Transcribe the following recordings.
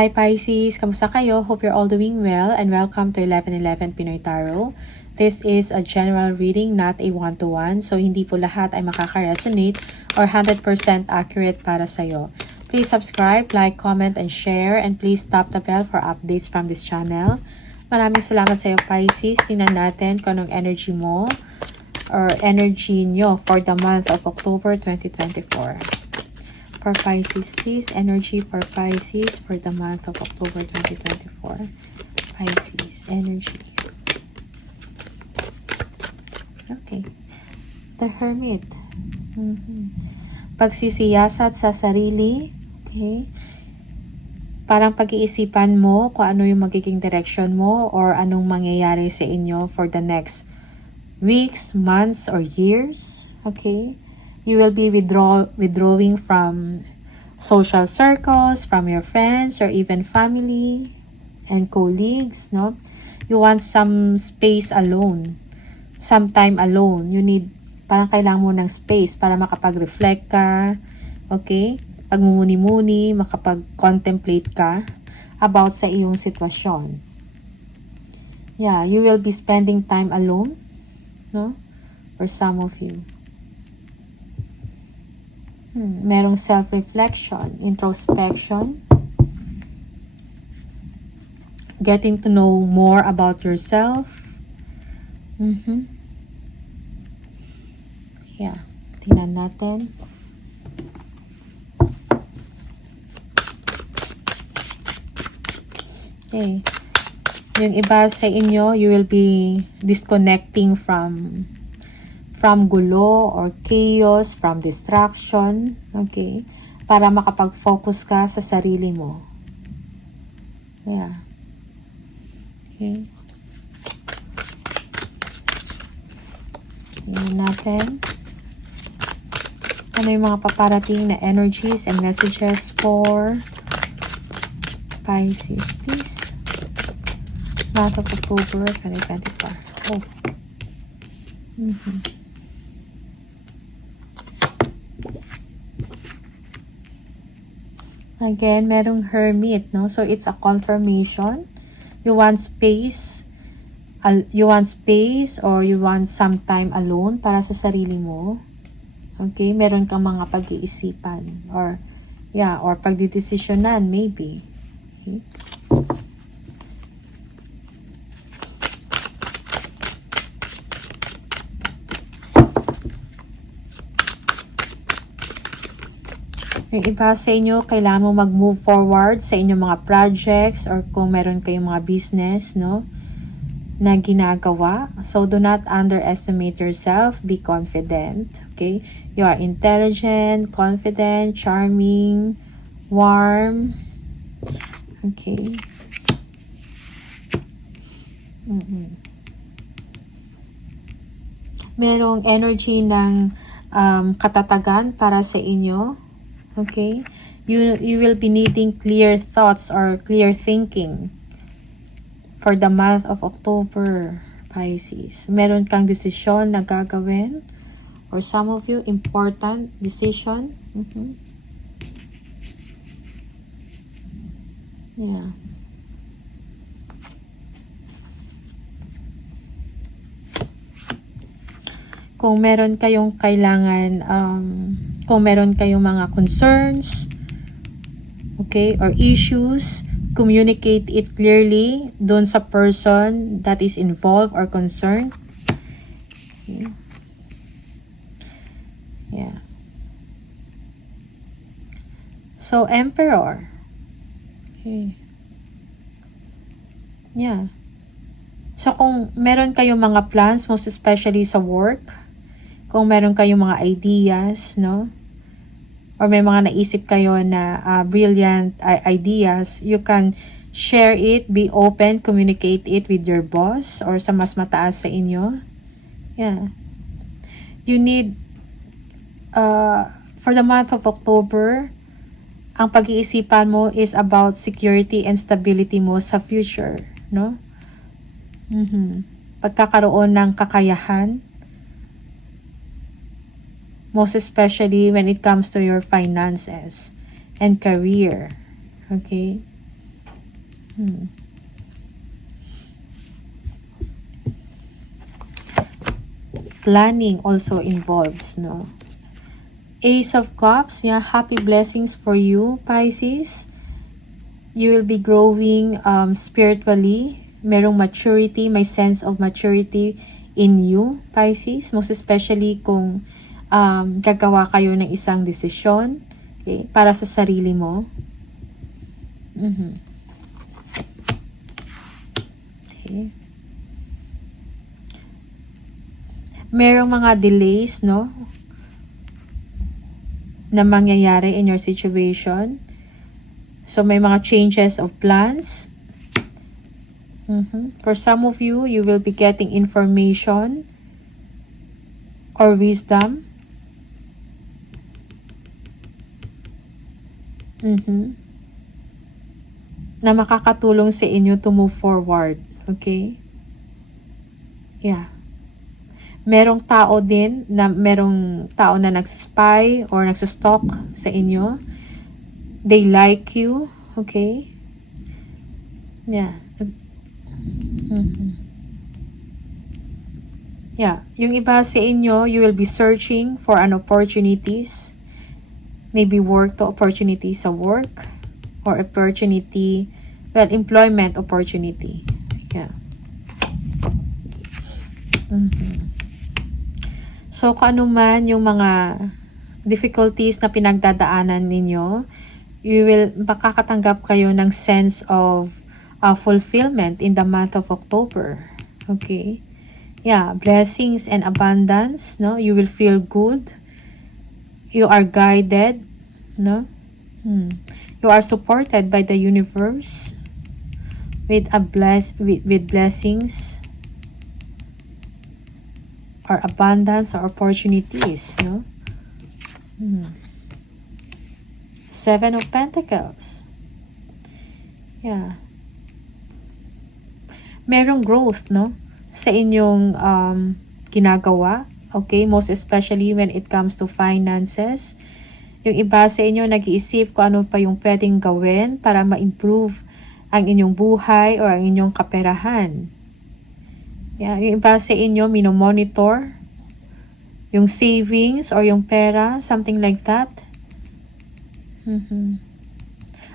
Hi Pisces, kamusta kayo? Hope you're all doing well and welcome to 1111 Pinoy Tarot. This is a general reading, not a one-to-one. So hindi po lahat ay makaka-resonate or 100% accurate para sa'yo. Please subscribe, like, comment, and share. And please tap the bell for updates from this channel. Maraming salamat sa iyo Pisces. Tingnan natin kung anong energy mo or energy nyo for the month of October 2024. For Pisces, please. Energy for Pisces for the month of October 2024. Pisces, energy. Okay. The Hermit. Pagsisiyasat sa sarili. Okay. Parang pag-iisipan mo kung ano yung magiging direction mo or anong mangyayari sa inyo for the next weeks, months, or years. Okay. You will be withdrawing from social circles, from your friends, or even family and colleagues, no? You want some space alone, some time alone. You need, parang kailangan mo ng space para makapag-reflect ka, okay? Pagmumuni-muni, makapag-contemplate ka about sa iyong sitwasyon. Yeah, you will be spending time alone, no? For some of you. Merong self-reflection, introspection, getting to know more about yourself. Yeah, tingnan natin. Okay. Yung iba sa inyo, you will be disconnecting from gulo or chaos, from distraction, okay? Para makapag-focus ka sa sarili mo. Yeah. Okay. Tingnan natin. Ano yung mga paparating na energies and messages for Pisces, please? Month of October 2024. Oh. Again, merong Hermit, no? So, it's a confirmation. You want space. You want space or you want some time alone para sa sarili mo. Okay? Meron kang mga pag-iisipan. Or, yeah, or pagdidesisyonan, maybe. Okay? Yung iba sa inyo, kailangan mo mag-move forward sa inyong mga projects or kung meron kayong mga business, no, na ginagawa. So, do not underestimate yourself. Be confident. Okay? You are intelligent, confident, charming, warm. Okay? Merong energy ng katatagan para sa inyo. Okay? You will be needing clear thoughts or clear thinking for the month of October, Pisces. Meron kang desisyon na gagawin or some of you, important decision. Yeah. Kung meron kayong kailangan, kung meron kayong mga concerns, okay, or issues, communicate it clearly dun sa person that is involved or concerned. Okay. Yeah. So, Emperor. Okay. Yeah. So, kung meron kayong mga plans, most especially sa work, kung meron kayong mga ideas, no? Or may mga naisip kayo na brilliant ideas, you can share it, be open, communicate it with your boss or sa mas mataas sa inyo. Yeah. You need, for the month of October, ang pag-iisipan mo is about security and stability mo sa future, no? Pagkakaroon ng kakayahan, most especially when it comes to your finances and career. Okay? Planning also involves, no? Ace of Cups, yeah, happy blessings for you, Pisces. You will be growing spiritually. Merong maturity, may sense of maturity in you, Pisces. Most especially kung gagawa kayo ng isang desisyon, okay, para sa sarili mo. Okay. Merong mga delays, no, na mangyayari in your situation. So, may mga changes of plans. For some of you, you will be getting information or wisdom. Na makakatulong sa inyo to move forward. Okay? Yeah. Merong tao na nag-spy or nagsustalk sa inyo. They like you. Okay? Yeah. Yeah. Yung iba sa inyo, you will be searching for an opportunities. Maybe work to opportunity sa work. Or opportunity, well, employment opportunity. Yeah. So, kung ano man yung mga difficulties na pinagdadaanan ninyo, makakatanggap kayo ng sense of fulfillment in the month of October. Okay? Yeah, blessings and abundance, no? You will feel good. You are guided, no? You are supported by the universe with blessings or abundance or opportunities, no? Seven of Pentacles. Yeah. Merong growth, no, sa inyong ginagawa. Okay, most especially when it comes to finances. Yung iba sa inyo nag-iisip kung ano pa yung pwedeng gawin para ma-improve ang inyong buhay o ang inyong kaperahan. Yeah, yung iba sa inyo minomonitor yung savings or yung pera, something like that.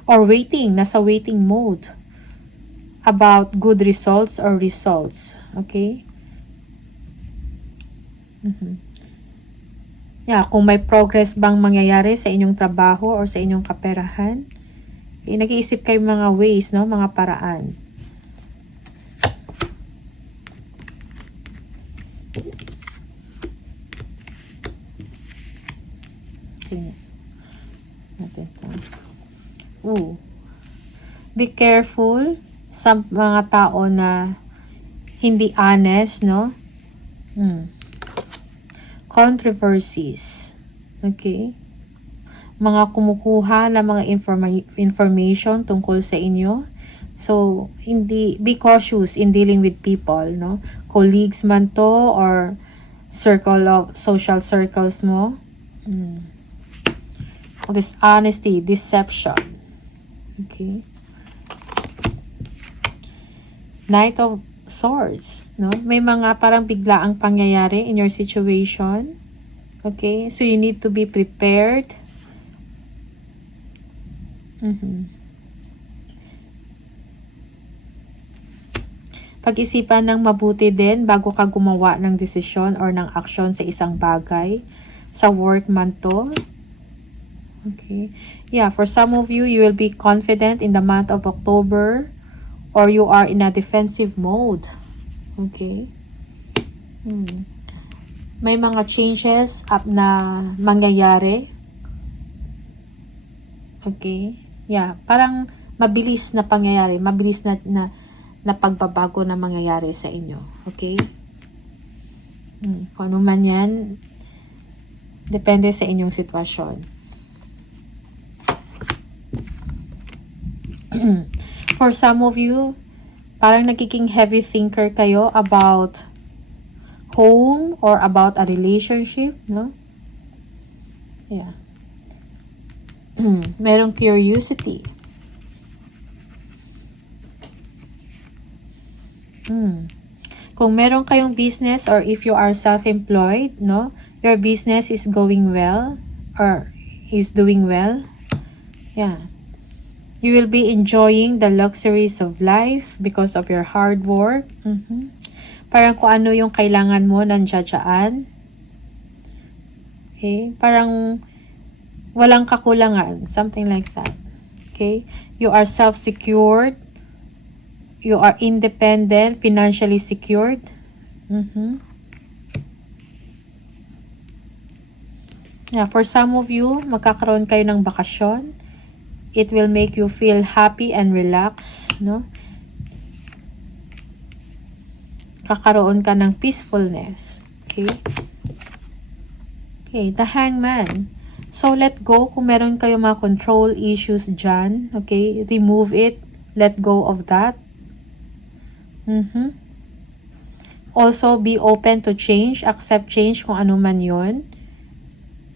Or nasa waiting mode about good results or results. Okay? Yeah, kung may progress bang mangyayari sa inyong trabaho or sa inyong kaperahan, nag-iisip kayo mga ways, no, mga paraan. Be careful sa mga tao na hindi honest, no? Controversies. Okay? Mga kumukuha ng mga information tungkol sa inyo. So, be cautious in dealing with people, no? Colleagues man to or social circles mo. Dishonesty, deception. Okay? Knight of Swords, no? May mga parang biglaang pangyayari in your situation. Okay? So, you need to be prepared. Pag-isipan ng mabuti din bago ka gumawa ng desisyon or ng aksyon sa isang bagay. Sa work man to. Okay? Yeah, for some of you, you will be confident in the month of October. Or you are in a defensive mode. Okay? May mga changes up na mangyayari. Okay? Yeah, parang mabilis na pangyayari. Mabilis na pagbabago na mangyayari sa inyo. Okay? Kung ano man yan, depende sa inyong sitwasyon. For some of you, parang nagiging heavy thinker kayo about home or about a relationship, no? Yeah. Merong curiosity. Kung meron kayong business or if you are self-employed, no, your business is going well or is doing well. Yeah. You will be enjoying the luxuries of life because of your hard work. Parang kung ano yung kailangan mo, nandiyan. Okay? Parang walang kakulangan. Something like that. Okay? You are self-secured. You are independent, financially secured. Yeah, for some of you, magkakaroon kayo ng bakasyon. It will make you feel happy and relaxed, no? Kakaroon ka ng peacefulness. Okay? Okay, the Hangman. So, let go kung meron kayo mga control issues dyan. Okay? Remove it. Let go of that. Also, be open to change. Accept change kung ano man yun.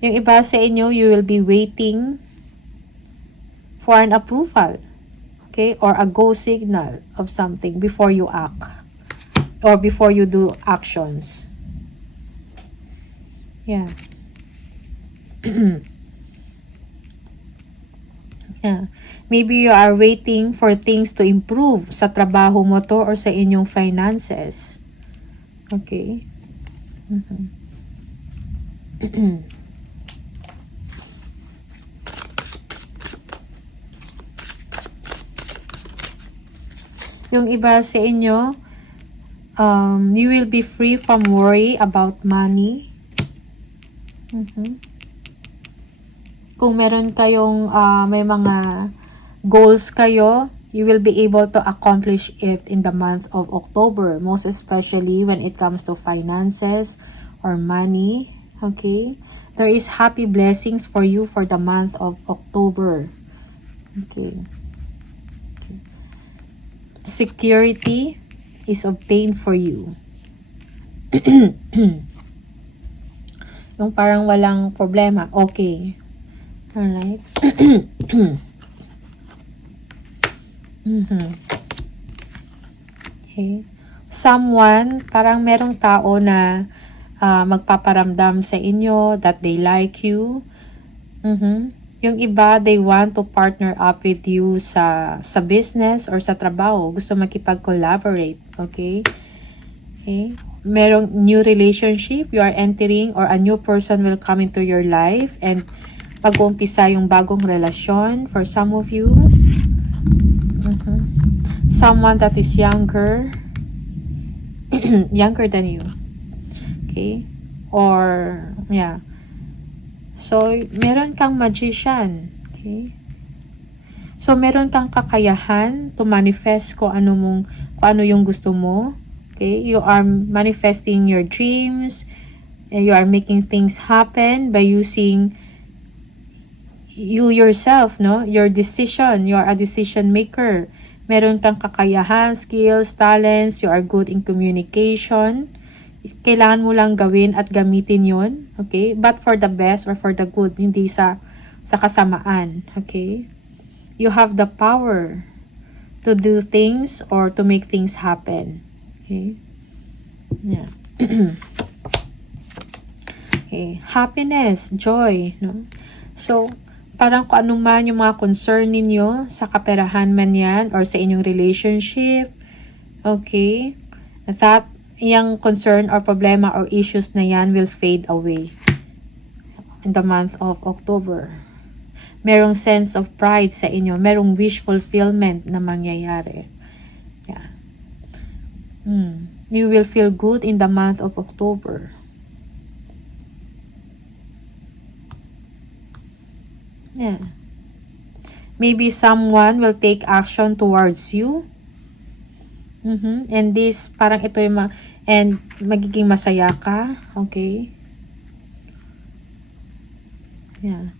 Yung iba sa inyo, you will be waiting for an approval. Okay? Or a go signal of something before you act. Or before you do actions. Yeah. Yeah. Maybe you are waiting for things to improve sa trabaho mo to or sa inyong finances. Okay? Yung iba sa inyo, you will be free from worry about money. Kung meron kayong may mga goals kayo, you will be able to accomplish it in the month of October, most especially when it comes to finances or money. Okay? There is happy blessings for you for the month of October. Okay. Security is obtained for you. Yung parang walang problema. Okay. Alright. Okay. Someone, parang merong tao na magpaparamdam sa inyo that they like you. Yung iba, they want to partner up with you sa business or sa trabaho. Gusto makipag-collaborate. Okay? Okay? Merong new relationship you are entering or a new person will come into your life and pag-uumpisa yung bagong relasyon for some of you. Someone that is younger. Younger than you. Okay? Or, yeah. So, meron kang magician. Okay? So, meron kang kakayahan to manifest kung ano yung gusto mo. Okay? You are manifesting your dreams. And you are making things happen by using you yourself, no? Your decision. You are a decision maker. Meron kang kakayahan, skills, talents. You are good in communication. Kailangan mo lang gawin at gamitin yun. Okay? But for the best or for the good, hindi sa kasamaan. Okay? You have the power to do things or to make things happen. Okay? Yeah. Okay. Happiness, joy, no? So, parang kung ano man yung mga concern ninyo sa kaperahan man yan or sa inyong relationship, okay? That yung concern or problema or issues na yan will fade away in the month of October. Merong sense of pride sa inyo. Merong wish fulfillment na mangyayari. Yeah. You will feel good in the month of October. Yeah. Maybe someone will take action towards you. And this, parang ito yung and magiging masaya ka. Okay? Yeah.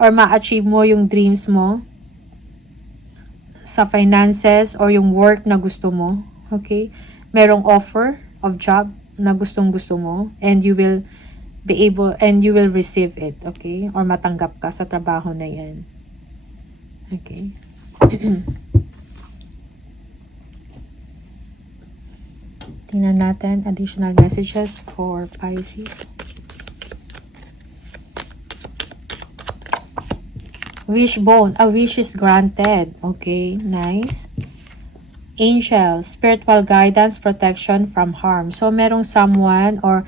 Or ma-achieve mo yung dreams mo sa finances or yung work na gusto mo. Okay? Merong offer of job na gustong-gusto mo and you will be able and you will receive it. Okay? Or matanggap ka sa trabaho na yan. Okay? Tingnan natin additional messages for Pisces. Wishbone. A wish is granted. Okay, nice. Angel. Spiritual guidance, protection from harm. So, merong someone or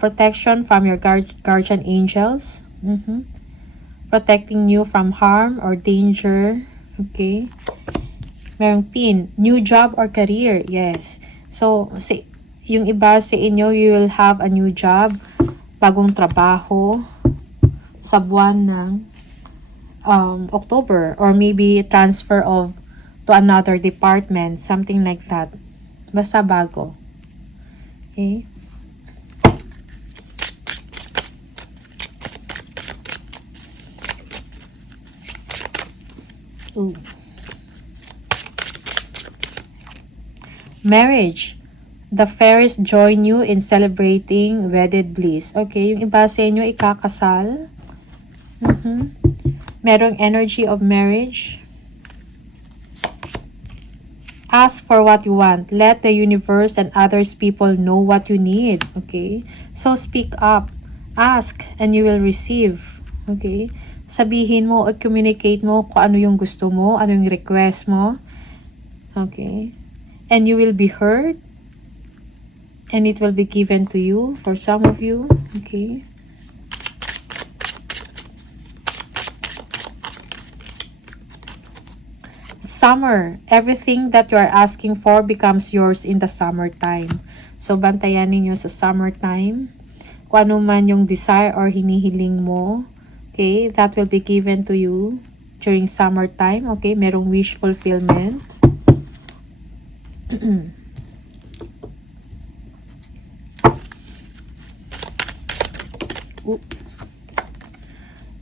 protection from your guardian angels. Protecting you from harm or danger. Okay. Merong pin. New job or career. Yes. So, yung iba sa inyo, you will have a new job. Bagong trabaho. Sa buwan ng October. Or maybe transfer to another department. Something like that. Basta bago. Okay. Ooh. Marriage. The fairies join you in celebrating wedded bliss. Okay, yung iba sa inyo ikakasal. Merong energy of marriage. Ask for what you want. Let the universe and others people know what you need. Okay, so speak up. Ask and you will receive. Okay, sabihin mo o communicate mo kung ano yung gusto mo, ano yung request mo. Okay, and you will be heard. And it will be given to you for some of you. Okay. Summer. Everything that you are asking for becomes yours in the summertime. So, bantayan ninyo sa summertime. Kung ano man yung desire or hinihiling mo. Okay. That will be given to you during summertime. Okay. Merong wish fulfillment.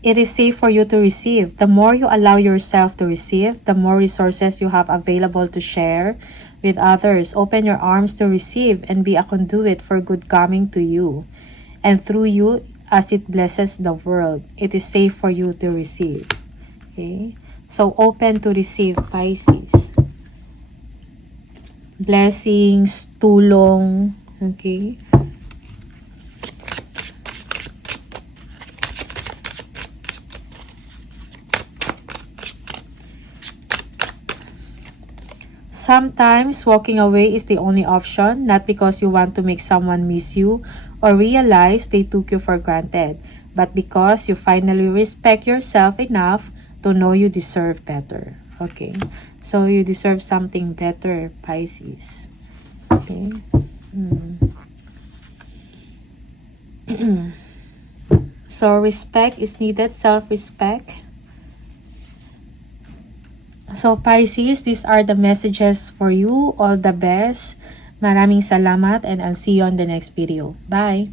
It is safe for you to receive. The more you allow yourself to receive, the more resources you have available to share with others. Open your arms to receive and be a conduit for good coming to you and through you as it blesses the world. It is safe for you to receive. Okay? So, open to receive, Pisces. Blessings, tulong. Okay? Sometimes, walking away is the only option, not because you want to make someone miss you or realize they took you for granted, but because you finally respect yourself enough to know you deserve better. Okay? So, you deserve something better, Pisces. Okay? So, respect is needed, self-respect. So, Pisces, these are the messages for you. All the best. Maraming salamat and I'll see you on the next video. Bye!